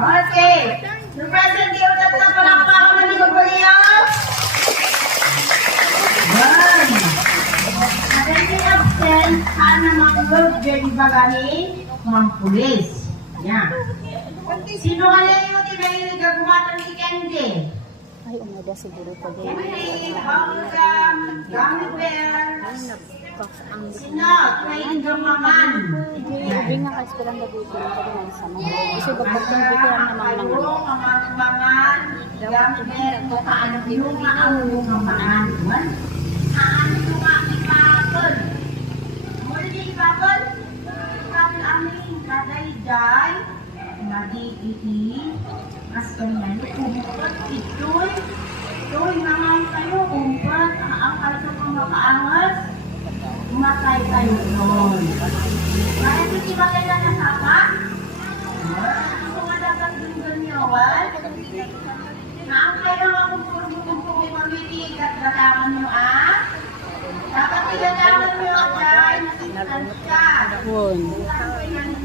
Okay. Present kayo na ito. Palakpakan na niyo po niyo. Yan. Attending absent, sana mag-work din bagani, mga pulis. Yan. Sino ka na yung tinahilig ka gumatan ni Candy? Ay, umada siguro pa din. Candy, Bangga, Gummy Bears, Ang Sinat, Train Gamaman. hindi nga kasi ko lang nabito lang ko naman sa mga. Kasi bagpag dito ang naman lang. Mangan, Gummy Bears, kaano yung mga Ano yung aking bakal? Muli din bakal? Bakal aming kaday-day, nadi-ii, mas kanyan, kumpat, ito'y, naman kayo, kumpat, ang kaso kong makaangas, matay kayo doon. Kaya hindi ba kayo nasama? Ang mga dapat yung ganyawan, ang kayo akong puro-puro may mamitigat galaman nyo, dapat igalaman nyo ang dahil nasitan siya. Yun. Ang